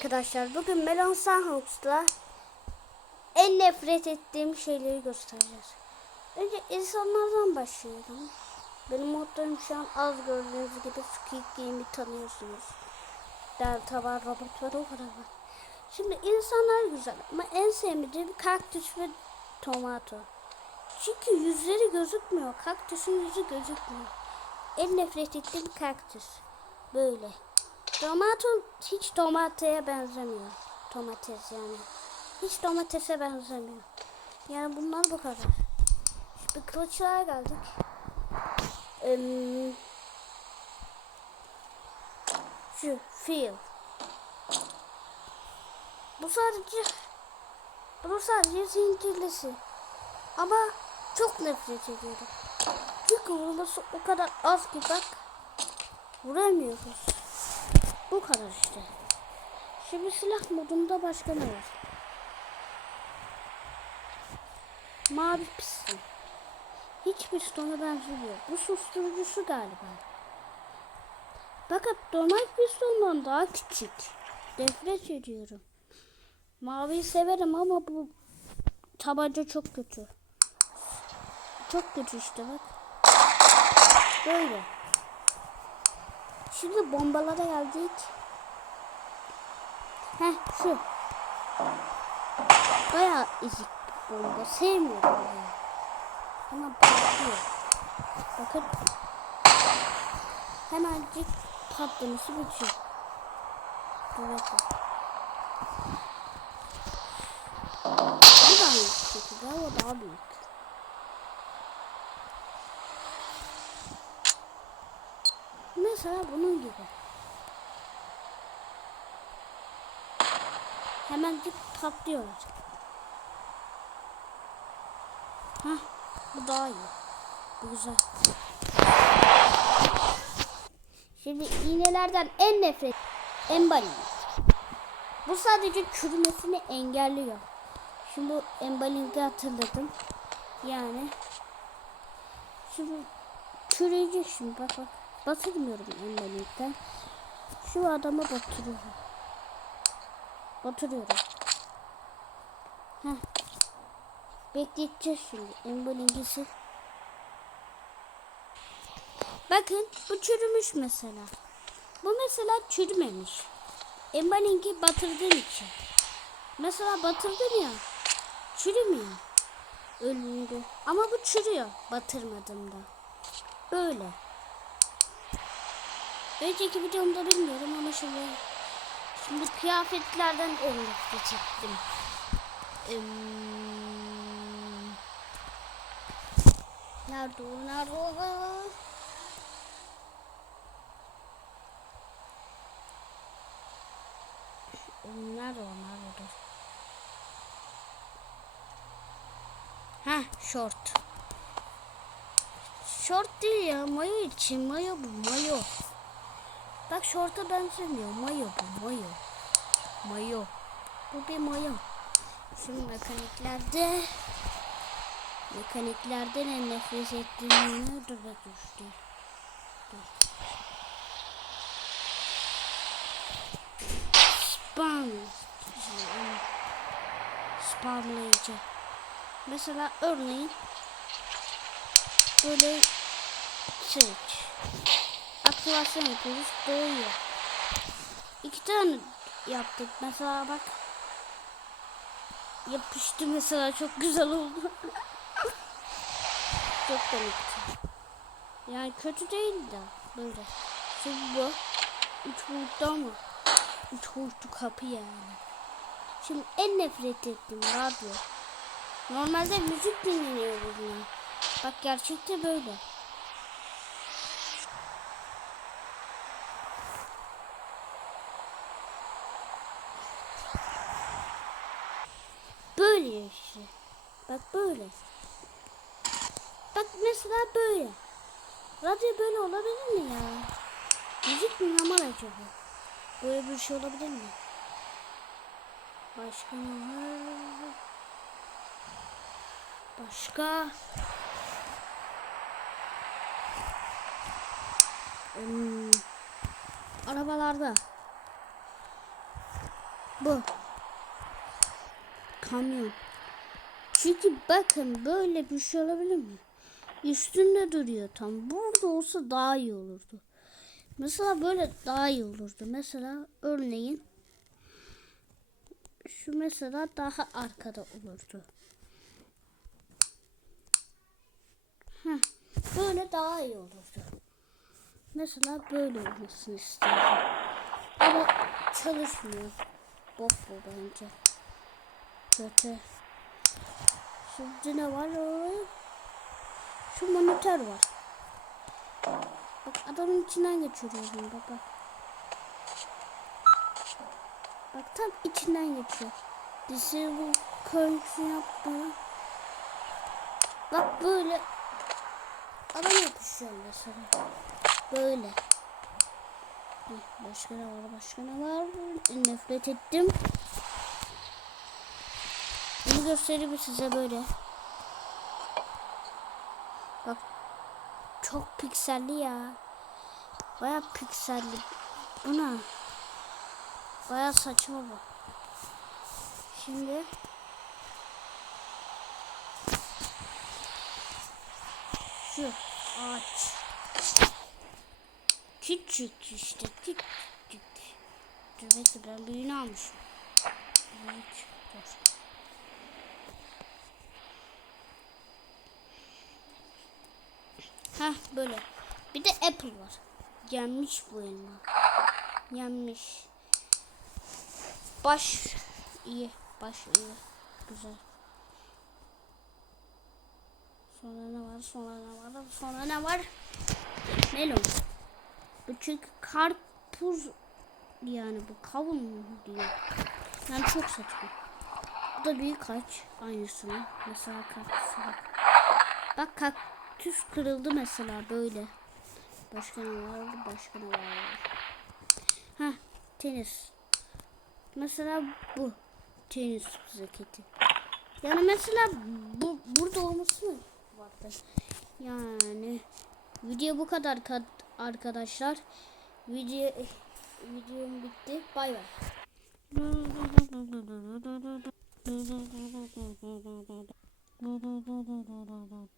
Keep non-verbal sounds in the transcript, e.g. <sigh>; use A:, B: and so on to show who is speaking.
A: Arkadaşlar bugün Melon Sandbox'la en nefret ettiğim şeyleri göstereceğiz. Önce insanlardan başlayalım. Benim modlarım şu an az gördüğünüz gibi Squid Game'i tanıyorsunuz. Delta var, robot var, o kadar var. Şimdi insanlar güzel ama en sevmediğim kaktüs ve tomato. Çünkü yüzleri gözükmüyor. Kaktüsün yüzü gözükmüyor. En nefret ettiğim kaktüs. Böyle. Tomato hiç domateye benzemiyor. Domates yani. Hiç domatese benzemiyor. Yani bunlar bu kadar. Şimdi kılıçlara geldik. Şu feel. Bu sadece bu sadece zincirlisi. Ama çok nefret ediyorum. Çünkü vurması o kadar az ki bak. Vuramıyoruz. Bu kadar işte. Şimdi silah modunda başka ne var? Mavi piston. Hiç pistona benzemiyor. Bu susturucusu galiba. Fakat normal pistondan daha küçük. Nefret ediyorum. Maviyi severim ama bu tabanca çok kötü. Çok kötü işte bak. Böyle. Şimdi bombalara geldik. Heh şu. Bayağı ezik bomba. Sevmiyorum yani. Ama patlıyor. Bakın. Hemencik patlaması bitiyor. Dur bakın. Bu da ama daha büyük. Mesela bunun gibi. Hemencik patlıyor. Hah, bu daha iyi. Bu güzel. Şimdi iğnelerden en nefret, en balin. Bu sadece çürümesini engelliyor. Şimdi bu embaling'i hatırladım. Yani şimdi çürüyecek şimdi bak bak. Batırmıyorum embaling'den. Şu adama batırıyorum. Batırıyorum. Heh. Bekleteceğiz şimdi embaling'isi. Bakın bu çürümüş mesela. Bu mesela çürümemiş. Embaling'i batırdığın için. Mesela batırdın ya. Çürümüyor. Ölümde. Ama bu çürüyor batırmadığımda. Böyle. Önceki videomda bilmiyorum ama şimdi şimdi kıyafetlerden örnek çektim. Eee, nerede o? Nerede o? Nerede o? Nerede o? Heh, short. Short değil ya, mayo için. Mayo bu, mayo. Bak şorta benzemiyor. Mayo bu mayo. Mayo. Bu bir mayo. Şimdi mekaniklerde mekaniklerden en nefret ettiğim dur bak düştü. Dur. Spam. Spamlayıcı. Mesela örneğin böyle seç aktivasyon yapıyoruz. Doğuyor. İki tane yaptık. Mesela bak. Yapıştı mesela çok güzel oldu. <laughs> çok komikti. Yani kötü değil de böyle. Şimdi bu. Üç boyutlu ama. Üç boyutlu kapı yani. Şimdi en nefret ettiğim radyo. Normalde müzik dinleniyor bunlar. Bak gerçekte böyle. Böyle işte. Bak böyle. Bak mesela böyle. Radyo böyle olabilir mi ya? Müzik mi normal acaba? Böyle bir şey olabilir mi? Başka ne var? Başka? Hmm. Arabalarda. Bu. Kamyon. Çünkü bakın böyle bir şey olabilir mi? Üstünde duruyor tam. Burada olsa daha iyi olurdu. Mesela böyle daha iyi olurdu. Mesela örneğin şu mesela daha arkada olurdu. Heh, böyle daha iyi olurdu. Mesela böyle olmasını isterdim. Ama çalışmıyor. Bok bu bence. Kötü. Şimdi ne var? Şu monitör var. Bak adamın içinden geçiriyorum baba. Bak tam içinden geçiyor. Disable currency yapma. Bak böyle adam yapışıyor mesela. Böyle. Başka ne var? Başka ne var? Nefret ettim. Bunu göstereyim size böyle. Bak çok pikselli ya. Baya pikselli. Bu ne? Baya saçma bu. Şimdi şu ağaç. Küçük işte küçük. Dur bekle ben büyüğünü almışım. Büyük. Dur. Heh böyle. Bir de apple var. Yenmiş bu elma. Yenmiş. Baş iyi. Baş iyi. Güzel. Sonra ne var? Sonra ne var? Sonra ne var? Melon. Bu çünkü karpuz yani bu kavun diyor. Yani çok saçma. Bu da birkaç aynısını. Mesela kaktüsü bak. Bak kaktüs kırıldı mesela böyle. Başka ne var? Başka ne var? Ha tenis. Mesela bu tenis raketi. Yani mesela bu burada olması mı? Yani video bu kadar kad- arkadaşlar. Video videom bitti. Bay bay. <laughs>